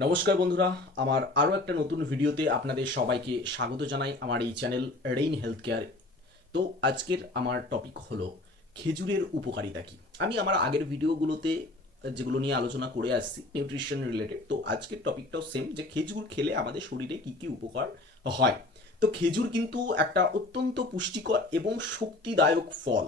নমস্কার বন্ধুরা, আমার আরও একটা নতুন ভিডিওতে আপনাদের সবাইকে স্বাগত জানাই আমার এই চ্যানেল রেইন হেলথ কেয়ার। তো আজকের আমার টপিক হলো খেজুরের উপকারিতা কী। আমি আমার আগের ভিডিওগুলোতে যেগুলো নিয়ে আলোচনা করে আসছি নিউট্রিশন রিলেটেড, তো আজকের টপিকটাও সেম, যে খেজুর খেলে আমাদের শরীরে কী কী উপকার হয়। তো খেজুর কিন্তু একটা অত্যন্ত পুষ্টিকর এবং শক্তিদায়ক ফল।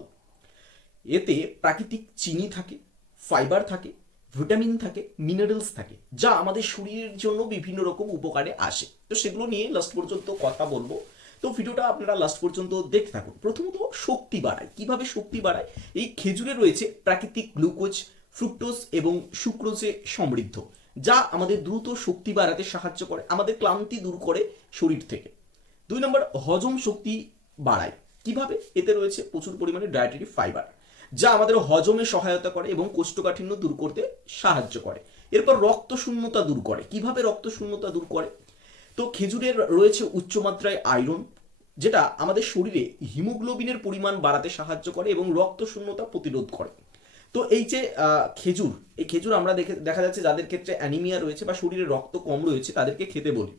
এতে প্রাকৃতিক চিনি থাকে, ফাইবার থাকে, ভিটামিন থাকে, মিনারেলস থাকে, যা আমাদের শরীরের জন্য বিভিন্ন রকম উপকারে আসে। তো সেগুলো নিয়ে লাস্ট পর্যন্ত কথা বলবো। তো ভিডিওটা আপনারা লাস্ট পর্যন্ত দেখতে থাকুন। প্রথমত শক্তি বাড়ায়। কিভাবে শক্তি বাড়ায়? এই খেজুরে রয়েছে প্রাকৃতিক গ্লুকোজ, ফ্রুক্টোজ এবং সুক্রোজে সমৃদ্ধ, যা আমাদের দ্রুত শক্তি বাড়াতে সাহায্য করে, আমাদের ক্লান্তি দূর করে শরীর থেকে। 2 নম্বর, হজম শক্তি বাড়ায়। কিভাবে? এতে রয়েছে প্রচুর পরিমাণে ডায়েটারি ফাইবার, যা আমাদের হজমে সহায়তা করে এবং কোষ্ঠকাঠিন্য দূর করতে সাহায্য করে। এরপর রক্ত শূন্যতা দূর করে। কিভাবে রক্ত শূন্যতা দূর করে? তো খেজুরের রয়েছে উচ্চমাত্রায় আয়রন, যেটা আমাদের শরীরে হিমোগ্লোবিনের পরিমাণ বাড়াতে সাহায্য করে এবং রক্ত শূন্যতা প্রতিরোধ করে। তো এই যে খেজুর, এই খেজুর আমরা দেখা যাচ্ছে যাদের ক্ষেত্রে অ্যানিমিয়া রয়েছে বা শরীরে রক্ত কম রয়েছে তাদেরকে খেতে বলি।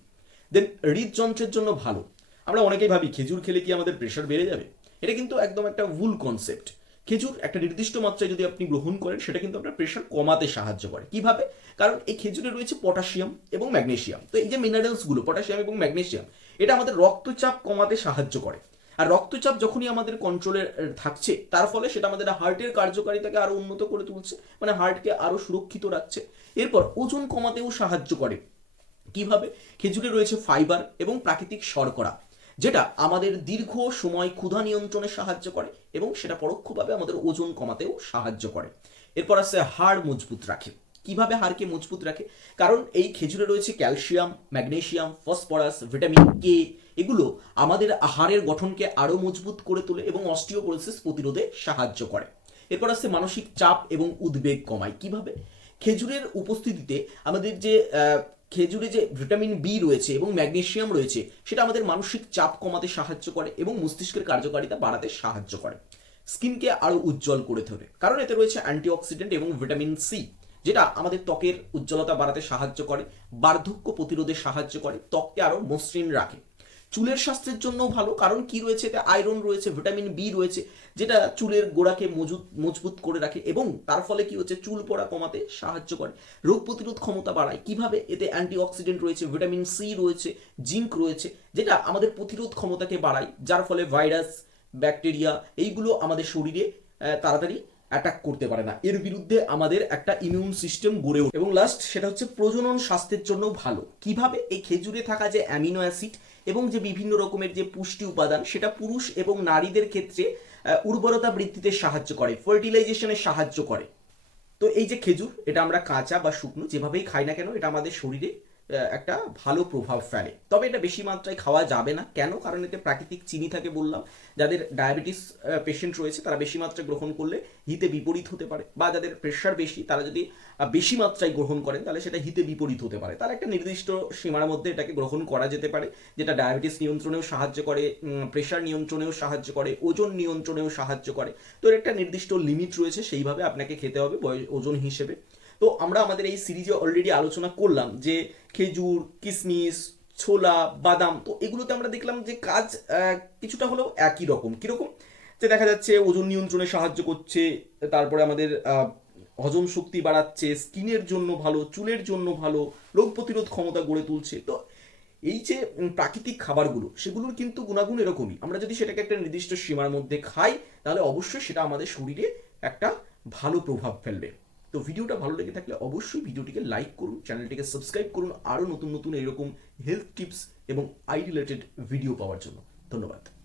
দেন হৃদযন্ত্রের জন্য ভালো। আমরা অনেকেই ভাবি খেজুর খেলে কি আমাদের প্রেশার বেড়ে যাবে। এটা কিন্তু একদম একটা ভুল কনসেপ্ট। খেজুর একটা নির্দিষ্ট মাত্রায় যদি আপনি গ্রহণ করেন, সেটা কিন্তু আপনার প্রেশার কমাতে সাহায্য করে। কিভাবে? কারণ এই খেজুরে রয়েছে পটাশিয়াম এবং ম্যাগনেসিয়াম। তো এই যে মিনারেলসগুলো পটাশিয়াম এবং ম্যাগনেসিয়াম, এটা আমাদের রক্তচাপ কমাতে সাহায্য করে। আর রক্তচাপ যখনই আমাদের কন্ট্রোলে থাকছে, তার ফলে সেটা আমাদের হার্টের কার্যকারিতাকে আরো উন্নত করে তুলছে, মানে হার্টকে আরো সুরক্ষিত রাখছে। এরপর ওজন কমাতেও সাহায্য করে। কিভাবে? খেজুরে রয়েছে ফাইবার এবং প্রাকৃতিক শর্করা, যেটা আমাদের দীর্ঘ সময় ক্ষুধা নিয়ন্ত্রণে সাহায্য করে এবং সেটা পরোক্ষভাবে আমাদের ওজন কমাতেও সাহায্য করে। এরপর আছে হাড় মজবুত রাখে। কিভাবে হাড়কে মজবুত রাখে? কারণ এই খেজুরে রয়েছে calcium, magnesium, phosphorus, vitamin K. এগুলো আমাদের হাড়ের গঠনকে আরো মজবুত করে তোলে এবং অস্টিওপোরোসিস প্রতিরোধে সাহায্য করে। এরপর আছে মানসিক চাপ এবং উদ্বেগ কমায়। কিভাবে? খেজুরের উপস্থিতিতে আমাদের যে খেজুরে যে ভিটামিন বি রয়েছে এবং ম্যাগনেসিয়াম রয়েছে, সেটা আমাদের মানসিক চাপ কমাতে সাহায্য করে এবং মস্তিষ্কের কার্যকারিতা বাড়াতে সাহায্য করে। স্কিনকে আরো উজ্জ্বল করে তোলে, কারণ এতে রয়েছে অ্যান্টিঅক্সিডেন্ট এবং ভিটামিন সি, যেটা আমাদের ত্বকের উজ্জ্বলতা বাড়াতে সাহায্য করে, বার্ধক্য প্রতিরোধে সাহায্য করে, ত্বককে আরো মসৃণ রাখে। চুলের স্বাস্থ্যের জন্য ভালো, কারণ কি রয়েছে এতে? আয়রন রয়েছে, ভিটামিন বি রয়েছে, যেটা চুলের গোড়াকে মজবুত করে রাখে এবং তার ফলে কি হচ্ছে? চুল পড়া কমাতে সাহায্য করে, রোগ প্রতিরোধ ক্ষমতা বাড়ায়। কিভাবে? এতে অ্যান্টিঅক্সিডেন্ট রয়েছে, ভিটামিন সি রয়েছে, জিঙ্ক রয়েছে, যেটা আমাদের প্রতিরোধ ক্ষমতাকে বাড়ায়, যার ফলে ভাইরাস, ব্যাকটেরিয়া এইগুলো আমাদের শরীরে তাড়াতাড়ি অ্যাটাক করতে পারে না। এর বিরুদ্ধে আমাদের একটা ইমিউন সিস্টেম গড়ে ওঠে। এবং লাস্ট, সেটা হচ্ছে প্রজনন স্বাস্থ্যের জন্য ভালো। কিভাবে? এই খেজুরে থাকা যে অ্যামিনো অ্যাসিড এবং যে বিভিন্ন রকমের যে পুষ্টি উপাদান, সেটা পুরুষ এবং নারীদের ক্ষেত্রে উর্বরতা বৃদ্ধিতে সাহায্য করে, ফার্টিলাইজেশনে সাহায্য করে। তো এই যে খেজুর, এটা আমরা কাঁচা বা শুকনো যেভাবেই খাই না কেন, এটা আমাদের শরীরে একটা ভালো প্রভাব ফেলে। তবে এটা বেশি মাত্রায় খাওয়া যাবে না। কেন? কারণ এতে প্রাকৃতিক চিনি থাকে বললাম। যাদের ডায়াবেটিস পেশেন্ট রয়েছে তারা বেশি মাত্রায় গ্রহণ করলে হিতে বিপরীত হতে পারে, বা যাদের প্রেশার বেশি তারা যদি বেশি মাত্রায় গ্রহণ করেন তাহলে সেটা হিতে বিপরীত হতে পারে। তার একটা নির্দিষ্ট সীমার মধ্যে এটাকে গ্রহণ করা যেতে পারে, যেটা ডায়াবেটিস নিয়ন্ত্রণেও সাহায্য করে, প্রেশার নিয়ন্ত্রণেও সাহায্য করে, ওজন নিয়ন্ত্রণেও সাহায্য করে। তো এর একটা নির্দিষ্ট লিমিট রয়েছে, সেইভাবে আপনাকে খেতে হবে ওজন হিসেবে। তো আমরা আমাদের এই সিরিজে অলরেডি আলোচনা করলাম যে খেজুর, কিশমিশ, ছোলা, বাদাম, তো এগুলোতে আমরা দেখলাম যে কাজ কিছুটা হলেও একই রকম। কিরকম? যে দেখা যাচ্ছে ওজন নিয়ন্ত্রণে সাহায্য করছে, তারপরে আমাদের হজম শক্তি বাড়াচ্ছে, স্কিনের জন্য ভালো, চুলের জন্য ভালো, রোগ প্রতিরোধ ক্ষমতা গড়ে তুলছে। তো এই যে প্রাকৃতিক খাবারগুলো, সেগুলোর কিন্তু গুণাগুণ এরকমই। আমরা যদি সেটাকে একটা নির্দিষ্ট সীমার মধ্যে খাই, তাহলে অবশ্যই সেটা আমাদের শরীরে একটা ভালো প্রভাব ফেলবে। তো ভিডিওটা ভালো লেগে থাকলে অবশ্যই ভিডিওটিকে লাইক করুন, চ্যানেলটিকে সাবস্ক্রাইব করুন আরও নতুন নতুন এরকম হেলথ টিপস এবং আই রিলেটেড ভিডিও পাওয়ার জন্য। ধন্যবাদ।